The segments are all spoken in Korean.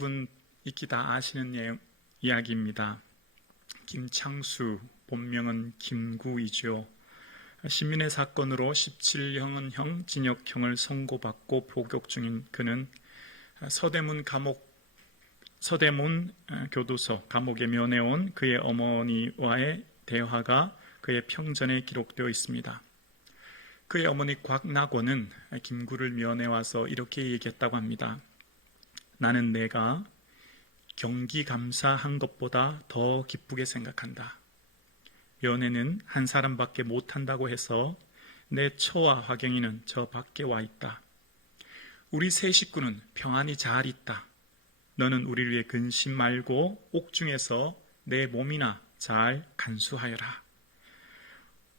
여러분 익히 다 아시는 이야기입니다. 김창수, 본명은 김구이죠. 신민의 사건으로 17년형 징역형을 선고받고 복역 중인 그는 서대문 교도소 감옥에 면회온 그의 어머니와의 대화가 그의 평전에 기록되어 있습니다. 그의 어머니 곽낙원은 김구를 면회와서 이렇게 얘기했다고 합니다. 나는 내가 경기감사한 것보다 더 기쁘게 생각한다. 면회는 한 사람밖에 못한다고 해서 내 처와 화경이는 저 밖에 와 있다. 우리 세 식구는 평안히 잘 있다. 너는 우리를 위해 근심 말고 옥중에서 내 몸이나 잘 간수하여라.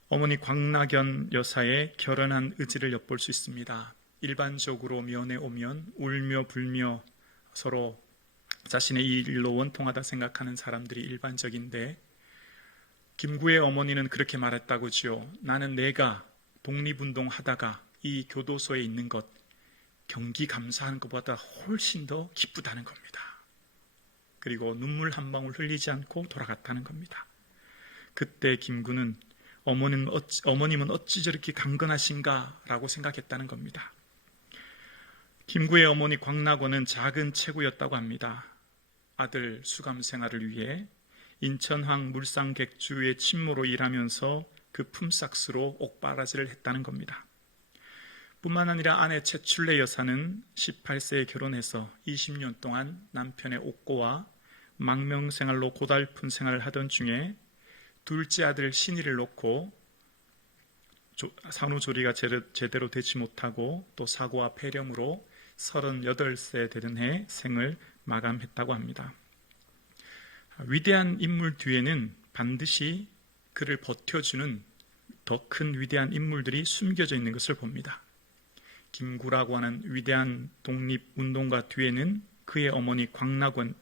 어머니 광낙연 여사의 결연한 의지를 엿볼 수 있습니다. 일반적으로 면회 오면 울며 불며 서로 자신의 일로 원통하다 생각하는 사람들이 일반적인데 김구의 어머니는 그렇게 말했다고지요. 나는 내가 독립운동 하다가 이 교도소에 있는 것 경기감사하는 것보다 훨씬 더 기쁘다는 겁니다. 그리고 눈물 한 방울 흘리지 않고 돌아갔다는 겁니다. 그때 김구는 어머님은 어찌 저렇게 강건하신가 라고 생각했다는 겁니다. 김구의 어머니 광낙원은 작은 체구였다고 합니다. 아들 수감 생활을 위해 인천항 물상객주의 침모로 일하면서 그 품삯으로 옥바라지를 했다는 겁니다. 뿐만 아니라 아내 최출래 여사는 18세에 결혼해서 20년 동안 남편의 옥고와 망명생활로 고달픈 생활을 하던 중에 둘째 아들 신이를 놓고 산후조리가 제대로 되지 못하고 또 사고와 폐렴으로 38세 되던 해 생을 마감했다고 합니다. 위대한 인물 뒤에는 반드시 그를 버텨주는 더 큰 위대한 인물들이 숨겨져 있는 것을 봅니다. 김구라고 하는 위대한 독립운동가 뒤에는 그의 어머니 광낙원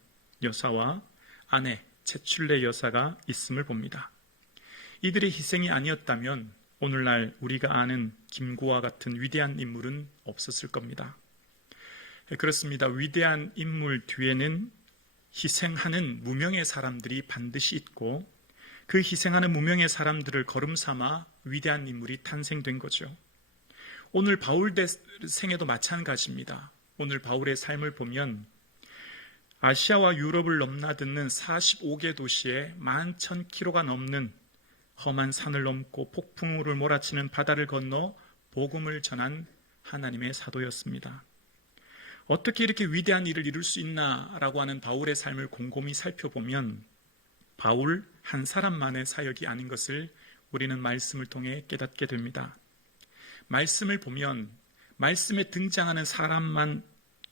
여사와 아내 최출래 여사가 있음을 봅니다. 이들의 희생이 아니었다면 오늘날 우리가 아는 김구와 같은 위대한 인물은 없었을 겁니다. 그렇습니다. 위대한 인물 뒤에는 희생하는 무명의 사람들이 반드시 있고 그 희생하는 무명의 사람들을 거름삼아 위대한 인물이 탄생된 거죠. 오늘 바울 생애도 마찬가지입니다. 오늘 바울의 삶을 보면 아시아와 유럽을 넘나드는 45개 도시에 11,000km가 넘는 험한 산을 넘고 폭풍우를 몰아치는 바다를 건너 복음을 전한 하나님의 사도였습니다. 어떻게 이렇게 위대한 일을 이룰 수 있나라고 하는 바울의 삶을 곰곰이 살펴보면 바울 한 사람만의 사역이 아닌 것을 우리는 말씀을 통해 깨닫게 됩니다. 말씀을 보면 말씀에 등장하는 사람만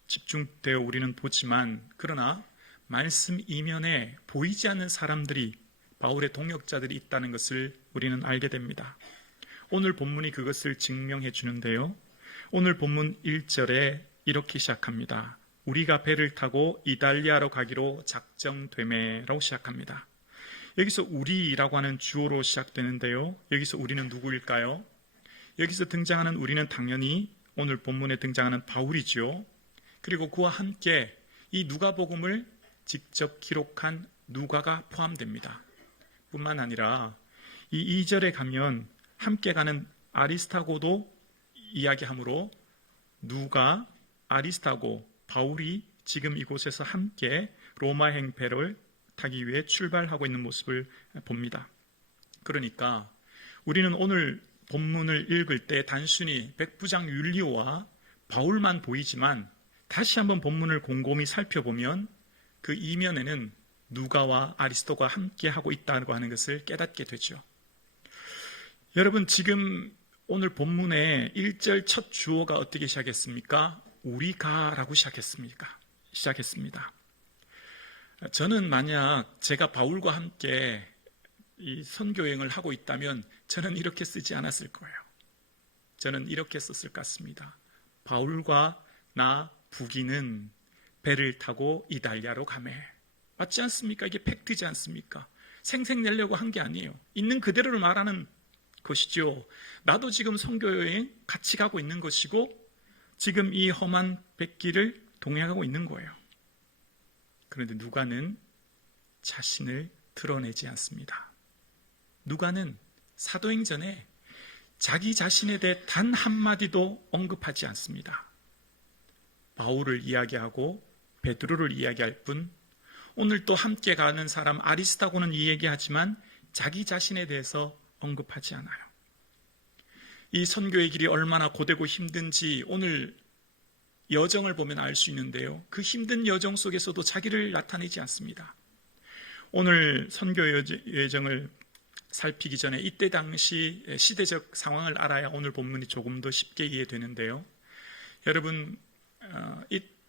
집중되어 우리는 보지만 그러나 말씀 이면에 보이지 않는 사람들이 바울의 동역자들이 있다는 것을 우리는 알게 됩니다. 오늘 본문이 그것을 증명해 주는데요. 오늘 본문 1절에 이렇게 시작합니다. 우리가 배를 타고 이달리아로 가기로 작정되매라고 시작합니다. 여기서 우리라고 하는 주어로 시작되는데요. 여기서 우리는 누구일까요? 여기서 등장하는 우리는 당연히 오늘 본문에 등장하는 바울이죠. 그리고 그와 함께 이 누가복음을 직접 기록한 누가가 포함됩니다. 뿐만 아니라 이 2절에 가면 함께 가는 아리스타고도 이야기하므로 누가, 아리스타고, 바울이 지금 이곳에서 함께 로마 행패를 타기 위해 출발하고 있는 모습을 봅니다. 그러니까 우리는 오늘 본문을 읽을 때 단순히 백부장 율리오와 바울만 보이지만 다시 한번 본문을 곰곰이 살펴보면 그 이면에는 누가와 아리스토가 함께 하고 있다고 하는 것을 깨닫게 되죠. 여러분 지금 오늘 본문의 1절 첫 주어가 어떻게 시작했습니까? 우리가라고 시작했습니다. 저는 만약 제가 바울과 함께 이 선교여행을 하고 있다면 저는 이렇게 쓰지 않았을 거예요. 저는 이렇게 썼을 것 같습니다. 바울과 나 부기는 배를 타고 이달리아로 가매. 맞지 않습니까? 이게 팩트지 않습니까? 생색내려고 한 게 아니에요. 있는 그대로를 말하는 것이죠. 나도 지금 선교여행 같이 가고 있는 것이고 지금 이 험한 백길을 동행하고 있는 거예요. 그런데 누가는 자신을 드러내지 않습니다. 누가는 사도행전에 자기 자신에 대해 단 한마디도 언급하지 않습니다. 바울을 이야기하고 베드로를 이야기할 뿐, 오늘 또 함께 가는 사람 아리스다고는 이야기하지만 자기 자신에 대해서 언급하지 않아요. 이 선교의 길이 얼마나 고되고 힘든지 오늘 여정을 보면 알 수 있는데요. 그 힘든 여정 속에서도 자기를 나타내지 않습니다. 오늘 선교 여정을 살피기 전에 이때 당시 시대적 상황을 알아야 오늘 본문이 조금 더 쉽게 이해되는데요. 여러분,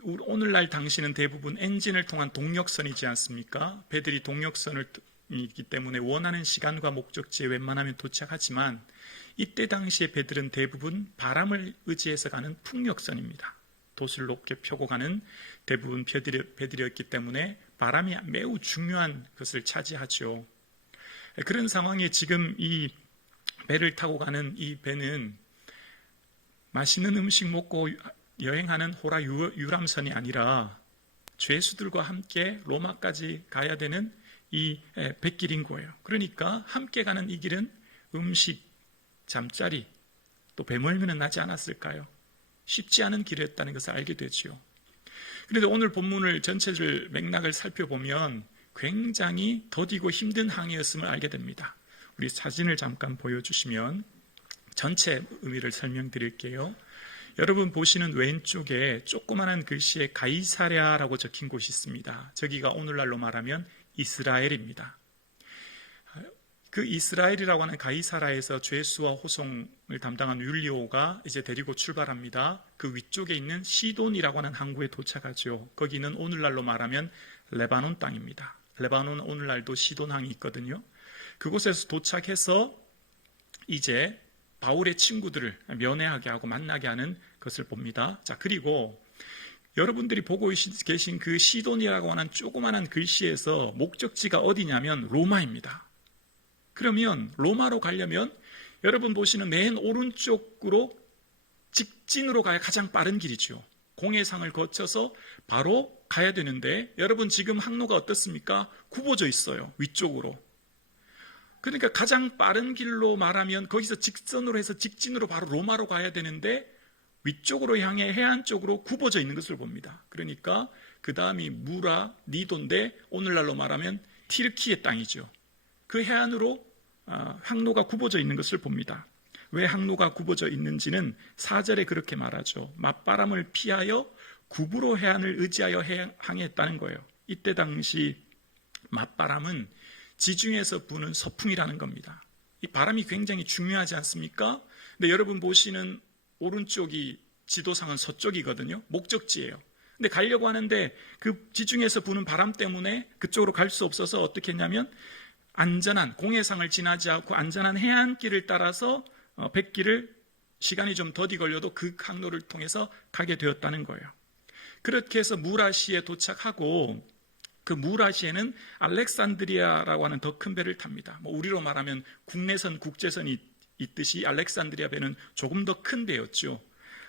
오늘날 당시는 대부분 엔진을 통한 동력선이지 않습니까? 배들이 동력선을 이기 때문에 원하는 시간과 목적지에 웬만하면 도착하지만 이때 당시의 배들은 대부분 바람을 의지해서 가는 풍력선입니다. 돛을 높게 펴고 가는 대부분 배들이었기 때문에 바람이 매우 중요한 것을 차지하죠. 그런 상황에 지금 이 배를 타고 가는 이 배는 맛있는 음식 먹고 여행하는 호라 유람선이 아니라 죄수들과 함께 로마까지 가야 되는 이 뱃길인 거예요. 그러니까 함께 가는 이 길은 음식, 잠자리, 또 배멀미는 나지 않았을까요? 쉽지 않은 길이었다는 것을 알게 되죠. 그런데 오늘 본문을 전체를 맥락을 살펴보면 굉장히 더디고 힘든 항해였음을 알게 됩니다. 우리 사진을 잠깐 보여주시면 전체 의미를 설명드릴게요. 여러분 보시는 왼쪽에 조그마한 글씨에 가이사랴라고 적힌 곳이 있습니다. 저기가 오늘날로 말하면 이스라엘입니다. 그 이스라엘이라고 하는 가이사라에서 죄수와 호송을 담당한 율리오가 이제 데리고 출발합니다. 그 위쪽에 있는 시돈이라고 하는 항구에 도착하죠. 거기는 오늘날로 말하면 레바논 땅입니다. 레바논 오늘날도 시돈항이 있거든요. 그곳에서 도착해서 이제 바울의 친구들을 면회하게 하고 만나게 하는 것을 봅니다. 자, 그리고 여러분들이 보고 계신 그 시돈이라고 하는 조그마한 글씨에서 목적지가 어디냐면 로마입니다. 그러면 로마로 가려면 여러분 보시는 맨 오른쪽으로 직진으로 가야 가장 빠른 길이죠. 공해상을 거쳐서 바로 가야 되는데 여러분 지금 항로가 어떻습니까? 굽어져 있어요. 위쪽으로. 그러니까 가장 빠른 길로 말하면 거기서 직선으로 해서 직진으로 바로 로마로 가야 되는데 위쪽으로 향해 해안 쪽으로 굽어져 있는 것을 봅니다. 그러니까 그 다음이 무라, 니도인데 오늘날로 말하면 티르키의 땅이죠. 그 해안으로 항로가 굽어져 있는 것을 봅니다. 왜 항로가 굽어져 있는지는 4절에 그렇게 말하죠. 맞바람을 피하여 구부로 해안을 의지하여 항해했다는 거예요. 이때 당시 맞바람은 지중해에서 부는 서풍이라는 겁니다. 이 바람이 굉장히 중요하지 않습니까? 근데 여러분 보시는 오른쪽이 지도상은 서쪽이거든요. 목적지예요. 근데 가려고 하는데 그 지중해에서 부는 바람 때문에 그쪽으로 갈 수 없어서 어떻게 했냐면 안전한 공해상을 지나지 않고 안전한 해안길을 따라서 뱃길을 시간이 좀 더디 걸려도 그 항로를 통해서 가게 되었다는 거예요. 그렇게 해서 무라시에 도착하고 그 무라시에는 알렉산드리아라고 하는 더 큰 배를 탑니다. 우리로 말하면 국내선, 국제선이 있듯이 알렉산드리아 배는 조금 더 큰 배였죠.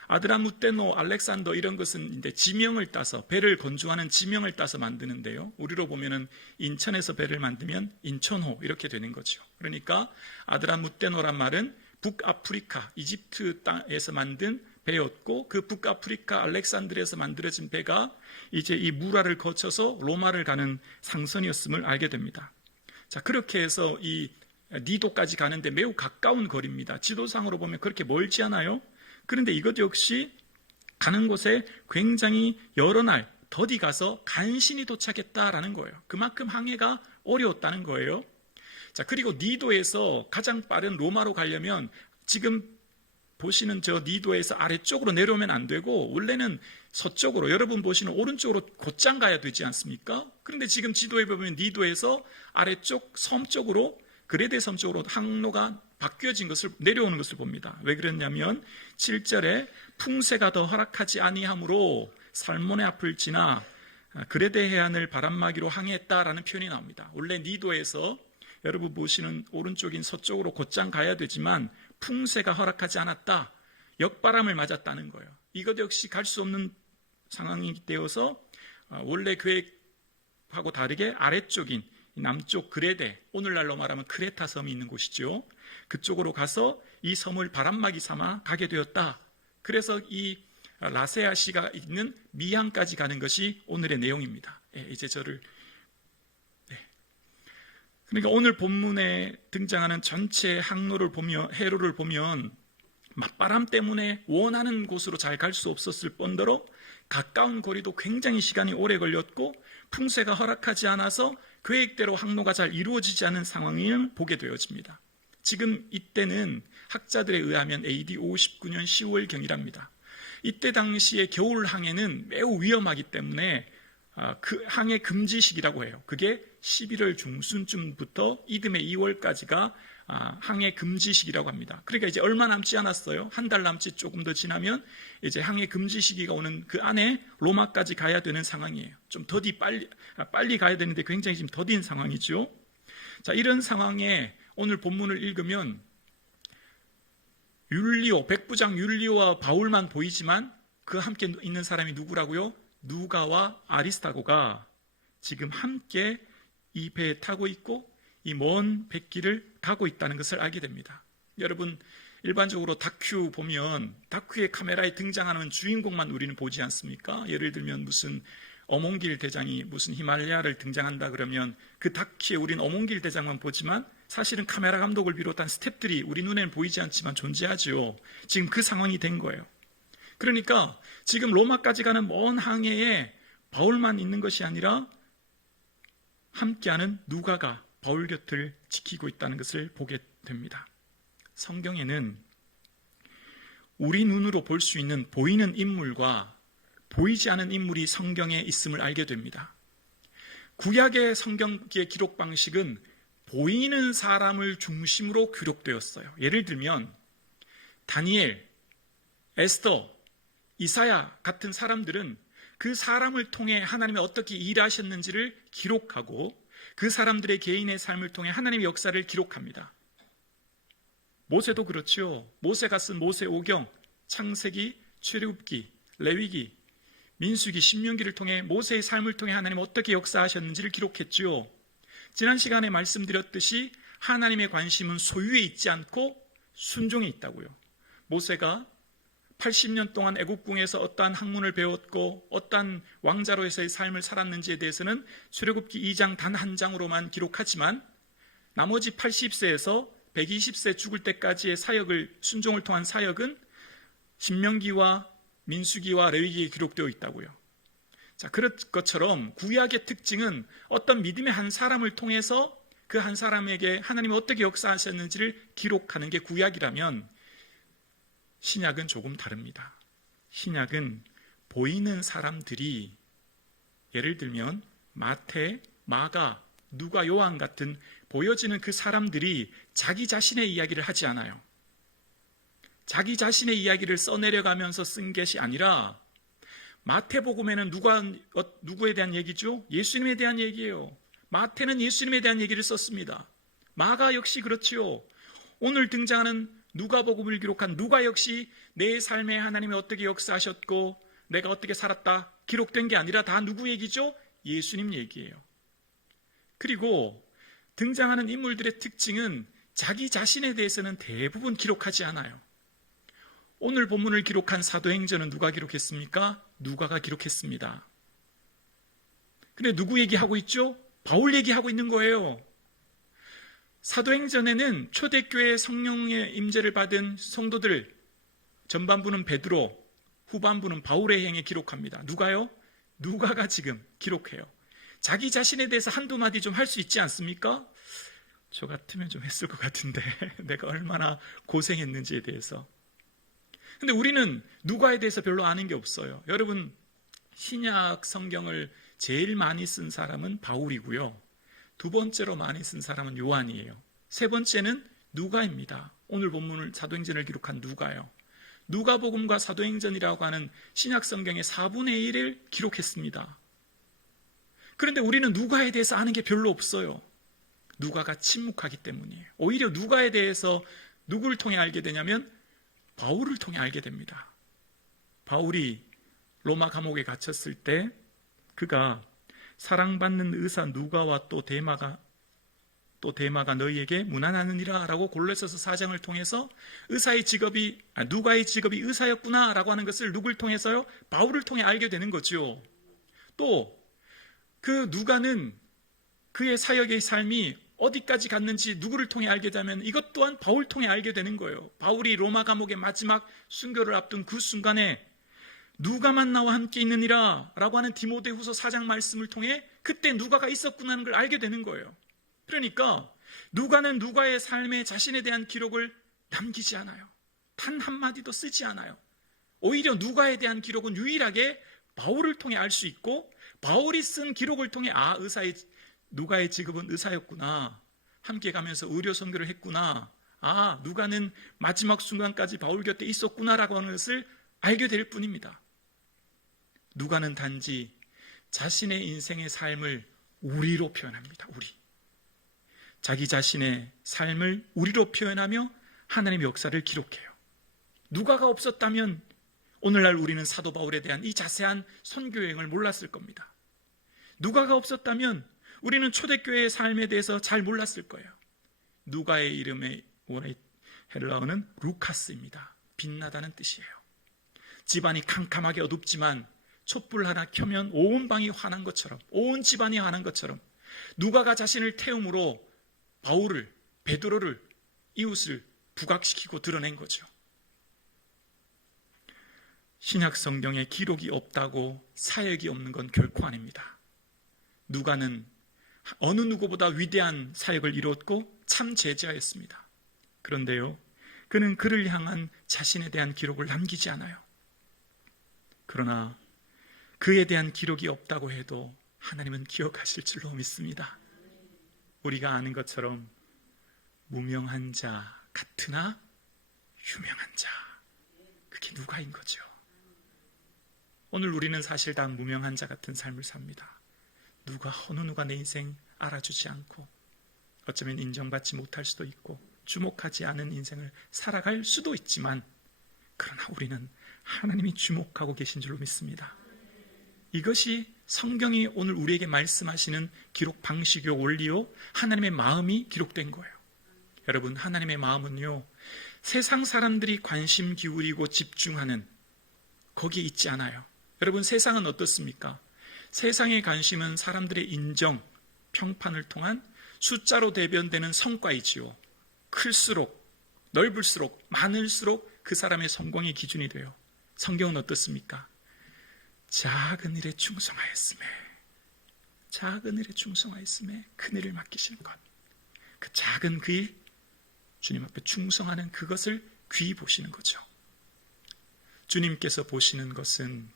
아드라무테노, 알렉산더 이런 것은 이제 지명을 따서 배를 건조하는 지명을 따서 만드는데요. 우리로 보면은 인천에서 배를 만들면 인천호 이렇게 되는 거죠. 그러니까 아드라무테노란 말은 북아프리카, 이집트 땅에서 만든 배였고 그 북아프리카 알렉산드리아에서 만들어진 배가 이제 이 무라를 거쳐서 로마를 가는 상선이었음을 알게 됩니다. 자, 그렇게 해서 이 니도까지 가는데 매우 가까운 거리입니다. 지도상으로 보면 그렇게 멀지 않아요? 그런데 이것 역시 가는 곳에 굉장히 여러 날 더디 가서 간신히 도착했다라는 거예요. 그만큼 항해가 어려웠다는 거예요. 자, 그리고 니도에서 가장 빠른 로마로 가려면 지금 보시는 저 니도에서 아래쪽으로 내려오면 안 되고 원래는 서쪽으로 여러분 보시는 오른쪽으로 곧장 가야 되지 않습니까? 그런데 지금 지도에 보면 니도에서 아래쪽 섬 쪽으로 그레데 섬 쪽으로 항로가 바뀌어진 것을 내려오는 것을 봅니다. 왜 그랬냐면 7절에 풍세가 더 허락하지 아니하므로 살몬의 앞을 지나 그레데 해안을 바람막이로 항해했다라는 표현이 나옵니다. 원래 니도에서 여러분 보시는 오른쪽인 서쪽으로 곧장 가야 되지만 풍세가 허락하지 않았다. 역바람을 맞았다는 거예요. 이것 역시 갈 수 없는 상황이 되어서 원래 하고 다르게 아래쪽인 남쪽 그레데, 오늘날로 말하면 크레타 섬이 있는 곳이죠. 그쪽으로 가서 이 섬을 바람막이 삼아 가게 되었다. 그래서 이 라세아시가 있는 미항까지 가는 것이 오늘의 내용입니다. 이제 저를 그러니까 오늘 본문에 등장하는 전체 항로를 보면, 해로를 보면 맞바람 때문에 원하는 곳으로 잘 갈 수 없었을 뿐더러 가까운 거리도 굉장히 시간이 오래 걸렸고 풍세가 허락하지 않아서 계획대로 항로가 잘 이루어지지 않은 상황을 보게 되어집니다. 지금 이때는 학자들에 의하면 AD 59년 10월경이랍니다. 이때 당시에 겨울 항해는 매우 위험하기 때문에 그 항해 금지 시기라고 해요. 그게 11월 중순쯤부터 이듬해 2월까지가 항해 금지 시기라고 합니다. 그러니까 이제 얼마 남지 않았어요. 한 달 남짓 조금 더 지나면 이제 항해 금지 시기가 오는 그 안에 로마까지 가야 되는 상황이에요. 좀 더디 빨리 가야 되는데 굉장히 지금 더딘 상황이죠. 자, 이런 상황에 오늘 본문을 읽으면 백부장 율리오와 바울만 보이지만 그 함께 있는 사람이 누구라고요? 누가와 아리스타고가 지금 함께 이 배에 타고 있고 이 먼 뱃길을 가고 있다는 것을 알게 됩니다. 여러분, 일반적으로 다큐 보면 다큐의 카메라에 등장하는 주인공만 우리는 보지 않습니까? 예를 들면 무슨 어몽길 대장이 무슨 히말라야를 등장한다 그러면 그 다큐에 우리는 어몽길 대장만 보지만 사실은 카메라 감독을 비롯한 스태프들이 우리 눈에는 보이지 않지만 존재하죠. 지금 그 상황이 된 거예요. 그러니까 지금 로마까지 가는 먼 항해에 바울만 있는 것이 아니라 함께하는 누가가 바울 곁을 지키고 있다는 것을 보게 됩니다. 성경에는 우리 눈으로 볼 수 있는 보이는 인물과 보이지 않은 인물이 성경에 있음을 알게 됩니다. 구약의 성경기의 기록 방식은 보이는 사람을 중심으로 기록되었어요. 예를 들면 다니엘, 에스더, 이사야 같은 사람들은 그 사람을 통해 하나님이 어떻게 일하셨는지를 기록하고 그 사람들의 개인의 삶을 통해 하나님의 역사를 기록합니다. 모세도 그렇죠. 모세가 쓴 모세오경, 창세기, 출애굽기, 레위기, 민수기, 신명기를 통해 모세의 삶을 통해 하나님 어떻게 역사하셨는지를 기록했죠. 지난 시간에 말씀드렸듯이 하나님의 관심은 소유에 있지 않고 순종에 있다고요. 모세가 80년 동안 애국궁에서 어떠한 학문을 배웠고 어떠한 왕자로서의 삶을 살았는지에 대해서는 출애굽기 2장 단 한 장으로만 기록하지만 나머지 80세에서 120세 죽을 때까지의 사역을 순종을 통한 사역은 신명기와 민수기와 레위기에 기록되어 있다고요. 자, 그런 것처럼 구약의 특징은 어떤 믿음의 한 사람을 통해서 그 한 사람에게 하나님이 어떻게 역사하셨는지를 기록하는 게 구약이라면 신약은 조금 다릅니다. 신약은 보이는 사람들이 예를 들면 마태, 마가, 누가, 요한 같은 보여지는 그 사람들이 자기 자신의 이야기를 하지 않아요. 자기 자신의 이야기를 써내려가면서 쓴 것이 아니라 마태복음에는 누구에 대한 얘기죠? 예수님에 대한 얘기예요. 마태는 예수님에 대한 얘기를 썼습니다. 마가 역시 그렇지요. 오늘 등장하는 누가복음을 기록한 누가 역시 내 삶에 하나님이 어떻게 역사하셨고 내가 어떻게 살았다 기록된 게 아니라 다 누구 얘기죠? 예수님 얘기예요. 그리고 등장하는 인물들의 특징은 자기 자신에 대해서는 대부분 기록하지 않아요. 오늘 본문을 기록한 사도행전은 누가 기록했습니까? 누가가 기록했습니다. 근데 누구 얘기하고 있죠? 바울 얘기하고 있는 거예요. 사도행전에는 초대교회 성령의 임재를 받은 성도들 전반부는 베드로, 후반부는 바울의 행에 기록합니다. 누가요? 누가가 지금 기록해요. 자기 자신에 대해서 한두 마디 좀 할 수 있지 않습니까? 저 같으면 좀 했을 것 같은데 내가 얼마나 고생했는지에 대해서. 근데 우리는 누가에 대해서 별로 아는 게 없어요. 여러분, 신약 성경을 제일 많이 쓴 사람은 바울이고요. 두 번째로 많이 쓴 사람은 요한이에요. 세 번째는 누가입니다. 오늘 본문을 사도행전을 기록한 누가요. 누가복음과 사도행전이라고 하는 신약 성경의 4분의 1을 기록했습니다. 그런데 우리는 누가에 대해서 아는 게 별로 없어요. 누가가 침묵하기 때문이에요. 오히려 누가에 대해서 누구를 통해 알게 되냐면 바울을 통해 알게 됩니다. 바울이 로마 감옥에 갇혔을 때 그가 사랑받는 의사 누가와 또 데마가 너희에게 문안하느니라 라고 골로새서 4장을 통해서 누가의 직업이 의사였구나 라고 하는 것을 누굴 통해서요? 바울을 통해 알게 되는 거죠. 또 그 누가는 그의 사역의 삶이 어디까지 갔는지 누구를 통해 알게 되면 이것 또한 바울 통해 알게 되는 거예요. 바울이 로마 감옥의 마지막 순교를 앞둔 그 순간에 누가만 나와 함께 있느니라 라고 하는 디모데후서 4장 말씀을 통해 그때 누가가 있었구나 하는 걸 알게 되는 거예요. 그러니까 누가는 누가의 삶에 자신에 대한 기록을 남기지 않아요. 단 한마디도 쓰지 않아요. 오히려 누가에 대한 기록은 유일하게 바울을 통해 알 수 있고, 바울이 쓴 기록을 통해 누가의 직업은 의사였구나, 함께 가면서 의료 선교를 했구나, 누가는 마지막 순간까지 바울 곁에 있었구나라고 하는 것을 알게 될 뿐입니다. 누가는 단지 자신의 인생의 삶을 우리로 표현합니다. 자기 자신의 삶을 우리로 표현하며 하나님의 역사를 기록해요. 누가가 없었다면 오늘날 우리는 사도 바울에 대한 이 자세한 선교 여행을 몰랐을 겁니다. 누가가 없었다면 우리는 초대교회의 삶에 대해서 잘 몰랐을 거예요. 누가의 이름의 원어의 헬라어는 루카스입니다. 빛나다는 뜻이에요. 집안이 캄캄하게 어둡지만 촛불 하나 켜면 온 방이 환한 것처럼, 온 집안이 환한 것처럼 누가가 자신을 태움으로 베드로를, 이웃을 부각시키고 드러낸 거죠. 신약 성경에 기록이 없다고 사역이 없는 건 결코 아닙니다. 누가는 어느 누구보다 위대한 사역을 이루었고 참 제자였습니다. 그런데요, 그는 그를 향한 자신에 대한 기록을 남기지 않아요. 그러나 그에 대한 기록이 없다고 해도 하나님은 기억하실 줄로 믿습니다. 우리가 아는 것처럼 무명한 자 같으나 유명한 자, 그게 누가인 거죠. 오늘 우리는 사실 다 무명한 자 같은 삶을 삽니다. 어느 누가 내 인생 알아주지 않고 어쩌면 인정받지 못할 수도 있고 주목하지 않은 인생을 살아갈 수도 있지만, 그러나 우리는 하나님이 주목하고 계신 줄로 믿습니다. 이것이 성경이 오늘 우리에게 말씀하시는 기록 방식이요, 원리요, 하나님의 마음이 기록된 거예요. 여러분, 하나님의 마음은요, 세상 사람들이 관심 기울이고 집중하는 거기에 있지 않아요. 여러분, 세상은 어떻습니까? 세상의 관심은 사람들의 인정, 평판을 통한 숫자로 대변되는 성과이지요. 클수록, 넓을수록, 많을수록 그 사람의 성공의 기준이 돼요. 성경은 어떻습니까? 작은 일에 충성하였음에 큰 일을 맡기시는 것, 그 작은 그 일, 주님 앞에 충성하는 그것을 귀히 보시는 거죠. 주님께서 보시는 것은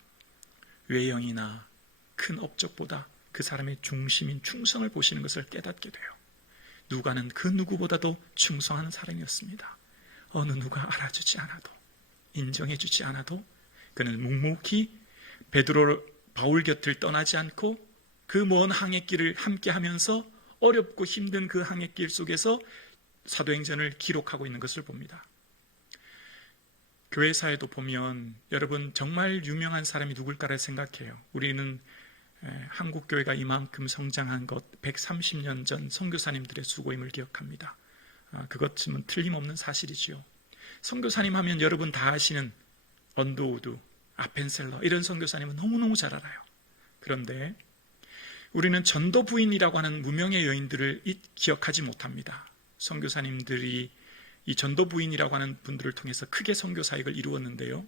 외형이나 큰 업적보다 그 사람의 중심인 충성을 보시는 것을 깨닫게 돼요. 누가는 그 누구보다도 충성하는 사람이었습니다. 어느 누가 알아주지 않아도, 인정해주지 않아도 그는 묵묵히 바울 곁을 떠나지 않고 그 먼 항해길을 함께하면서 어렵고 힘든 그 항해길 속에서 사도행전을 기록하고 있는 것을 봅니다. 교회사에도 보면 여러분 정말 유명한 사람이 누굴까를 생각해요. 우리는 한국교회가 이만큼 성장한 것 130년 전 선교사님들의 수고임을 기억합니다. 그것쯤은 틀림없는 사실이지요. 선교사님 하면 여러분 다 아시는 언더우드, 아펜셀러, 이런 선교사님은 너무너무 잘 알아요. 그런데 우리는 전도 부인이라고 하는 무명의 여인들을 기억하지 못합니다. 선교사님들이 이 전도 부인이라고 하는 분들을 통해서 크게 선교 사역을 이루었는데요,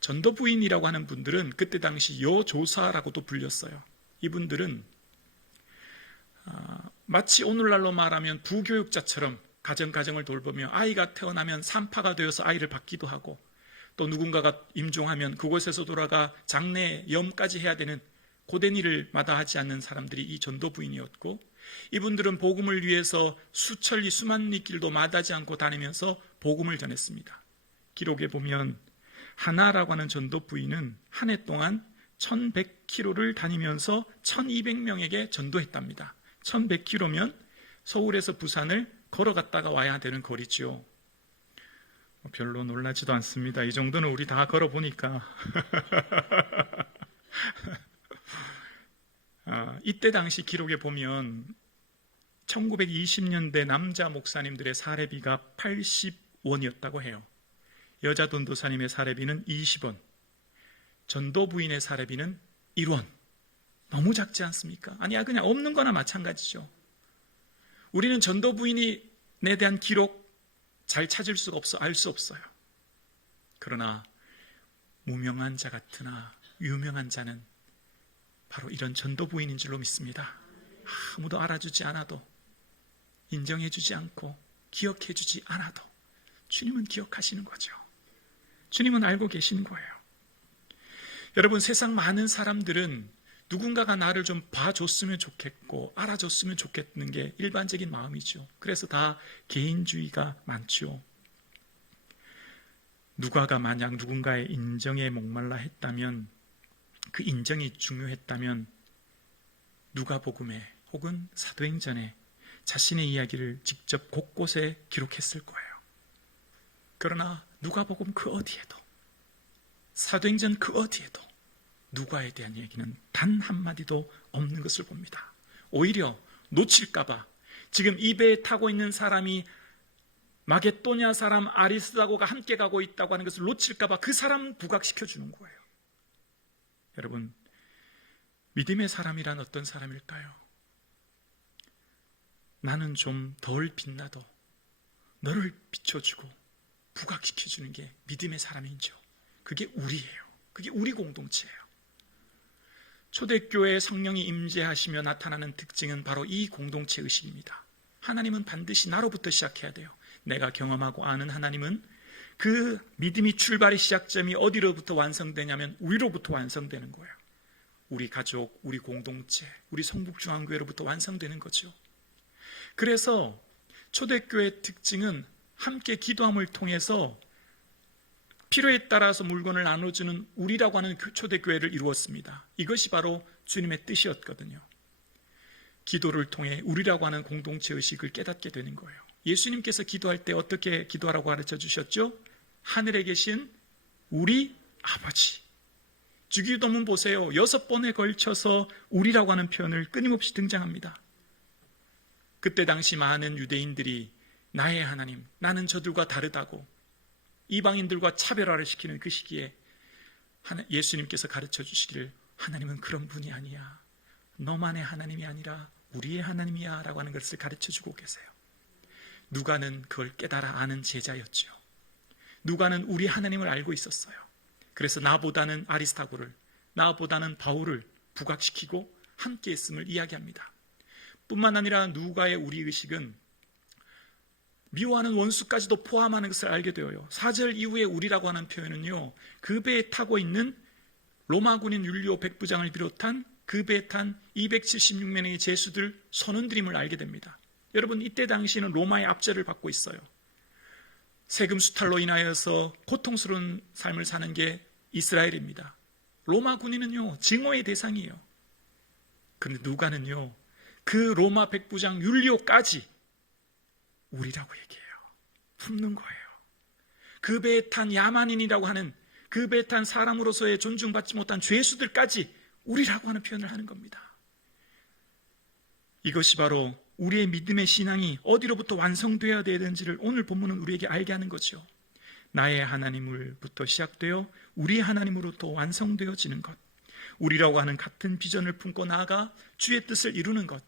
전도 부인이라고 하는 분들은 그때 당시 여조사라고도 불렸어요. 이분들은 마치 오늘날로 말하면 부교육자처럼 가정을 돌보며 아이가 태어나면 산파가 되어서 아이를 받기도 하고, 또 누군가가 임종하면 그곳에서 돌아가 장례, 염까지 해야 되는 고된 일을 마다하지 않는 사람들이 이 전도 부인이었고, 이분들은 복음을 위해서 수만 리 길도 마다하지 않고 다니면서 복음을 전했습니다. 기록에 보면 하나라고 하는 전도 부인은 한 해 동안 1100km를 다니면서 1200명에게 전도했답니다. 1100km면 서울에서 부산을 걸어갔다가 와야 되는 거리죠. 별로 놀라지도 않습니다. 이 정도는 우리 다 걸어보니까. 이때 당시 기록에 보면 1920년대 남자 목사님들의 사례비가 80원이었다고 해요. 여자 전도사님의 사례비는 20원, 전도 부인의 사례비는 1원. 너무 작지 않습니까? 아니야, 그냥 없는 거나 마찬가지죠. 우리는 전도 부인에 대한 기록 잘 찾을 수가 없어, 알 수 없어요. 그러나 무명한 자 같으나 유명한 자는 바로 이런 전도 부인인 줄로 믿습니다. 아무도 알아주지 않아도, 인정해주지 않고 기억해주지 않아도 주님은 기억하시는 거죠. 주님은 알고 계시는 거예요. 여러분, 세상 많은 사람들은 누군가가 나를 좀 봐줬으면 좋겠고 알아줬으면 좋겠는 게 일반적인 마음이죠. 그래서 다 개인주의가 많죠. 누가가 만약 누군가의 인정에 목말라 했다면, 그 인정이 중요했다면 누가복음에 혹은 사도행전에 자신의 이야기를 직접 곳곳에 기록했을 거예요. 그러나 누가복음 그 어디에도, 사도행전 그 어디에도 누가에 대한 얘기는 단 한마디도 없는 것을 봅니다. 오히려 놓칠까봐 지금 이 배에 타고 있는 사람이 마게도냐 사람 아리스다고가 함께 가고 있다고 하는 것을 놓칠까봐 그 사람 부각시켜주는 거예요. 여러분, 믿음의 사람이란 어떤 사람일까요? 나는 좀 덜 빛나도 너를 비춰주고 부각시켜주는 게 믿음의 사람이죠. 그게 우리예요. 그게 우리 공동체예요. 초대교회에 성령이 임재하시며 나타나는 특징은 바로 이 공동체 의식입니다. 하나님은 반드시 나로부터 시작해야 돼요. 내가 경험하고 아는 하나님은 그 믿음이 출발의 시작점이 어디로부터 완성되냐면 우리로부터 완성되는 거예요. 우리 가족, 우리 공동체, 우리 성북중앙교회로부터 완성되는 거죠. 그래서 초대교회의 특징은 함께 기도함을 통해서 필요에 따라서 물건을 나눠주는 우리라고 하는 초대교회를 이루었습니다. 이것이 바로 주님의 뜻이었거든요. 기도를 통해 우리라고 하는 공동체 의식을 깨닫게 되는 거예요. 예수님께서 기도할 때 어떻게 기도하라고 가르쳐 주셨죠? 하늘에 계신 우리 아버지. 주기도문 보세요. 6번에 걸쳐서 우리라고 하는 표현을 끊임없이 등장합니다. 그때 당시 많은 유대인들이 나의 하나님, 나는 저들과 다르다고 이방인들과 차별화를 시키는 그 시기에 예수님께서 가르쳐 주시기를 하나님은 그런 분이 아니야. 너만의 하나님이 아니라 우리의 하나님이야 라고 하는 것을 가르쳐 주고 계세요. 누가는 그걸 깨달아 아는 제자였죠. 누가는 우리 하나님을 알고 있었어요. 그래서 나보다는 아리스타고를, 나보다는 바울을 부각시키고 함께 했음을 이야기합니다. 뿐만 아니라 누가의 우리 의식은 미워하는 원수까지도 포함하는 것을 알게 되어요. 4절 이후에 우리라고 하는 표현은요, 그 배에 타고 있는 로마 군인 율리오 백부장을 비롯한 그 배에 탄 276명의 제수들 선원들임을 알게 됩니다. 여러분, 이때 당시에는 로마의 압제를 받고 있어요. 세금 수탈로 인하여서 고통스러운 삶을 사는 게 이스라엘입니다. 로마 군인은요, 증오의 대상이에요. 그런데 누가는요, 그 로마 백부장 율리오까지 우리라고 얘기해요. 품는 거예요. 그 배에 탄 야만인이라고 하는, 그 배에 탄 사람으로서의 존중받지 못한 죄수들까지 우리라고 하는 표현을 하는 겁니다. 이것이 바로 우리의 믿음의 신앙이 어디로부터 완성되어야 되는지를 오늘 본문은 우리에게 알게 하는 거죠. 나의 하나님으로부터 시작되어 우리 하나님으로부터 완성되어지는 것, 우리라고 하는 같은 비전을 품고 나아가 주의 뜻을 이루는 것,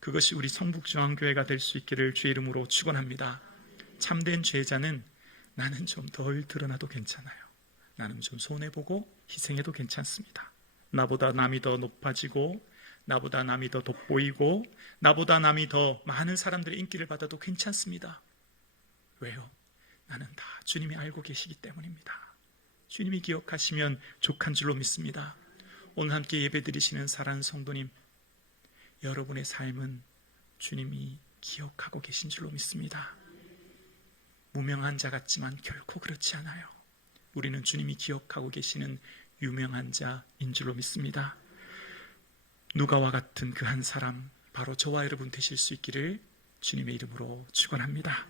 그것이 우리 성북중앙교회가 될 수 있기를 주의 이름으로 축원합니다. 참된 죄자는 나는 좀 덜 드러나도 괜찮아요. 나는 좀 손해보고 희생해도 괜찮습니다. 나보다 남이 더 높아지고, 나보다 남이 더 돋보이고, 나보다 남이 더 많은 사람들의 인기를 받아도 괜찮습니다. 왜요? 나는 다 주님이 알고 계시기 때문입니다. 주님이 기억하시면 족한 줄로 믿습니다. 오늘 함께 예배드리시는 사랑하는 성도님, 여러분의 삶은 주님이 기억하고 계신 줄로 믿습니다. 무명한 자 같지만 결코 그렇지 않아요. 우리는 주님이 기억하고 계시는 유명한 자인 줄로 믿습니다. 누가와 같은 그 한 사람, 바로 저와 여러분 되실 수 있기를 주님의 이름으로 축원합니다.